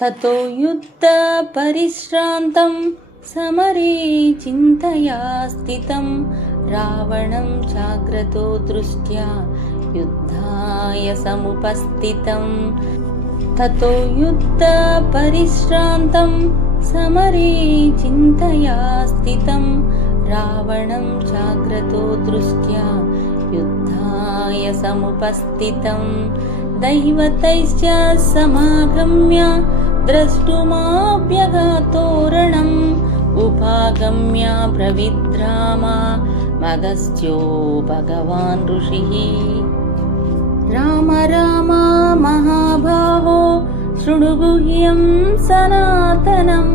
ततो युद्धपरिश्रान्तं समरे चिन्तया स्थितं रावणं चाग्रतो दृष्ट्या युद्धाय समुपस्थितं। ततो युद्धपरिश्रान्तं समरे चिन्तया स्थितं रावणं चाग्रतो दृष्ट्या युद्धाय समुपस्थितं। दैवतैश्च समागम्य द्रष्टुमाभ्यगातोरणम् उपागम्य ब्रवीद्रामा मगस्त्यो भगवान् ऋषिः। राम राम महाबाहो शृणु गुह्यं सनातनं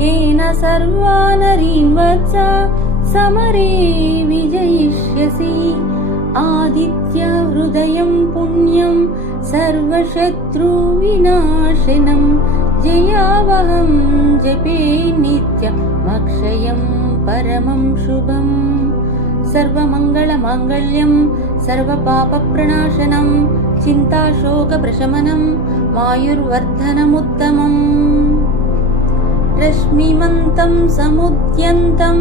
येन सर्वा नरीन् वत्स समरे विजयिष्यसि। आदित्य हृदयं पुण्यं सर्वशत्रुविनाशिनं जयावहं जपे नित्यमक्षयं परमं शुभम्। सर्वमङ्गलमाङ्गल्यं सर्वपापप्रणाशनं चिन्ताशोकप्रशमनं मायुर्वर्धनमुत्तमम्। रश्मिमन्तं समुद्यन्तं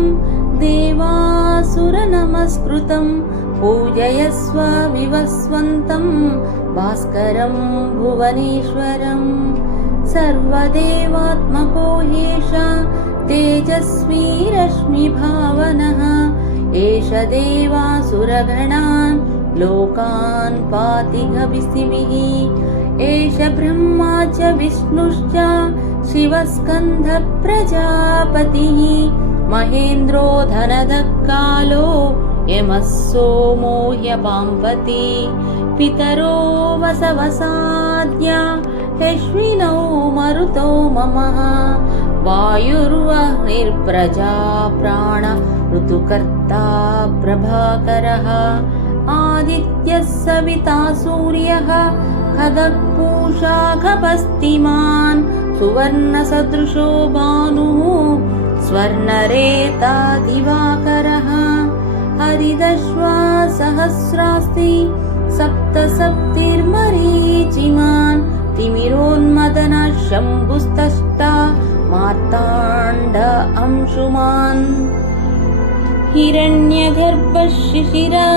देवासुरनमस्कृतं पूजयस्व विवस्वन्तं भास्करं भुवनेश्वरं। सर्वदेवात्मको ह्येष तेजस्वी रश्मिभावनः एष देवासुरगणान् लोकान् पाति गविसिमिः। एष ब्रह्मा च विष्णुश्च शिवस्कन्धः प्रजापतिः महेन्द्रो धनदः कालो यमः सोमो ह्यपाम्पति। पितरो वसवसाद्य अश्विनौ मरुतो ममः वायुर्वह्निर्प्रजा प्राण ऋतुकर्ता प्रभाकरः। आदित्यः सविता सूर्यः खगः पूषा खपस्तिमान् सुवर्णसदृशो भानुः स्वर्णरेता दिवाकरः। हरिदश्वा सहस्रास्ति सप्तसप्तिर्मरीचिमान् तिमिरोन्मदनः शम्भुस्तष्टा मार्ताण्ड अंशुमान्। हिरण्यगर्भः शिशिरा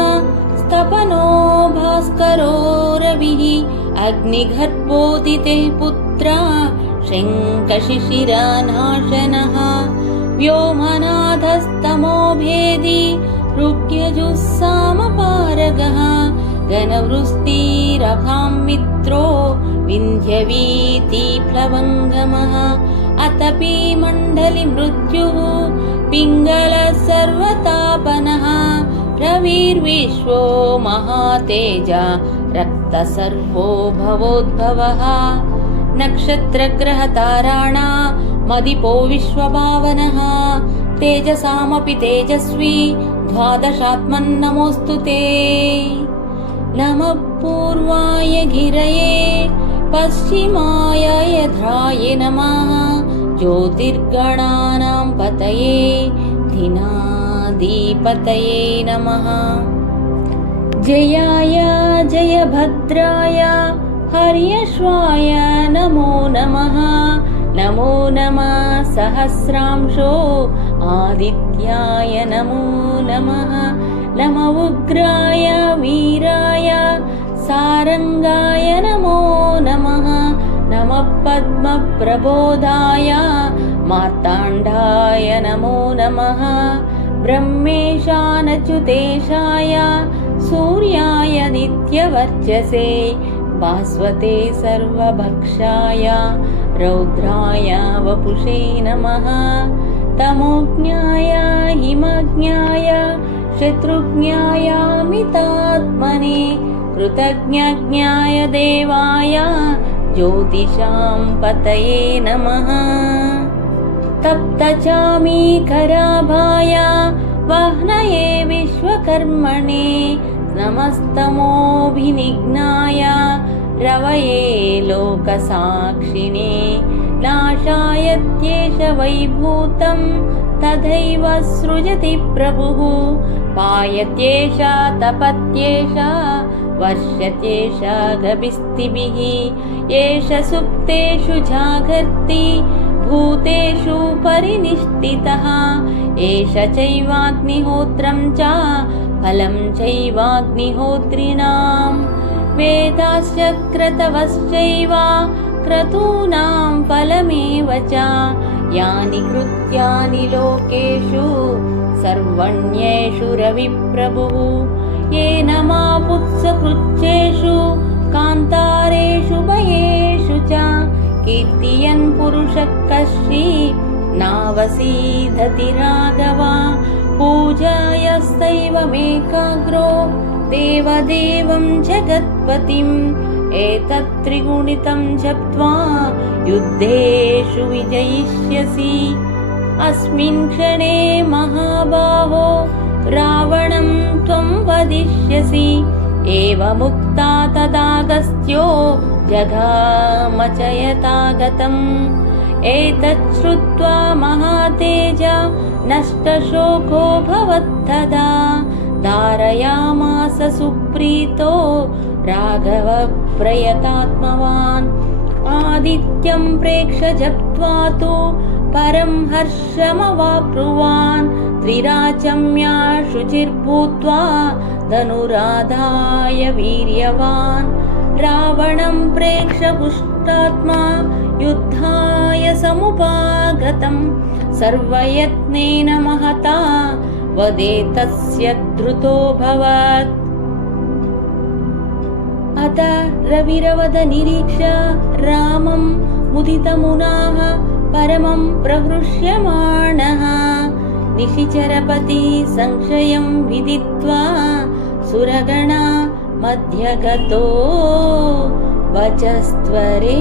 स्तपनो भास्करो रविः अग्निगर्भोदिते पुत्रा शङ्खशिशिरानाशनः। व्योमनाथस्तमो भेदी ऋग्यजुस्सामपारगः घनवृष्टिरभां मित्रो विन्ध्यवीतिप्लवङ्गमः। अतपि मण्डली मृत्युः पिङ्गलः सर्वतापनः रविर्विश्वो महातेजा रक्तसर्वो भवोद्भवः। नक्षत्रग्रहताराणामधिपो विश्वभावनः तेजसामपि तेजस्वी द्वादशात्मन्नमोऽस्तु ते। नमः पूर्वाय गिरये पश्चिमाय यद्राय नमः ज्योतिर्गणानां पतये दीनाधिपतये नमः। जयाय जयभद्राय हर्यश्वाय नमो नमः। नमो नमः सहस्रांशो आदित्याय नमो नमः। नम उग्राय वीराय सारंगाय नमो नमः। नमः पद्मप्रबोधाय मार्ताण्डाय नमो नमः। ब्रह्मेशानच्युतेशाय सूर्याय नित्यवर्चसे भास्वते सर्वभक्षाय रौद्राय वपुषे नमः। तमोज्ञाय हिमज्ञाय शत्रुज्ञाय मितात्मने कृतज्ञज्ञाय देवाय ज्योतिषां पतये नमः। तप्तचामीकराभाय वह्नये विश्वकर्मणे नमस्तमोभिनिघ्नाय रवये लोकसाक्षिणे। नाशायत्येष वैभूतं तथैव सृजति प्रभुः पायत्येष तपत्येष वर्ष्यत्येषागभिस्तिभिः एष सुप्तेषु जागर्ति भूतेषु परिनिष्ठितः एष चैवाग्निहोत्रं च फलं चैवाग्निहोत्रिणां वेदाश्च क्रतवश्चैव क्रतूनां फलमेव च यानि कृत्यानि लोकेषु सर्वण्येषु रविप्रभुः येन मापुत्सकृच्छेषु कान्तारेषु भयेषु च कीर्तियन् पुरुषः कश्चित् नावसीदति राघव पूजायस्तैवमेकाग्रो देवदेवं जगत्पतिम् एतत् त्रिगुणितं जप्त्वा युद्धेषु विजयिष्यसि अस्मिन् क्षणे महाबाहो रावणं त्वं वदिष्यसि एवमुक्ता तदागस्त्यो जगाम च यथागतम् एतत् श्रुत्वा महातेज नष्टशोको भवत्तदा धारयामास सुप्रीतो राघव प्रयतात्मवान् आदित्यं प्रेक्ष्य जप्त्वा तु परं हर्षमवाप्नुवान् त्रिराचम्या शुचिर्भूत्वा धनुराधाय वीर्यवान् रावणं प्रेक्ष्य पुष्टात्मा युद्धाय समुपागतम् सर्वयत्नेन महता वदे तस्य धृतोऽभवत् अत रविरवद निरीक्ष्य रामं मुदितमुनाः परमं प्रहृष्यमाणः निशिचरपति संशयं विदित्वा सुरगणा मध्यगतो वचस्त्वरेति।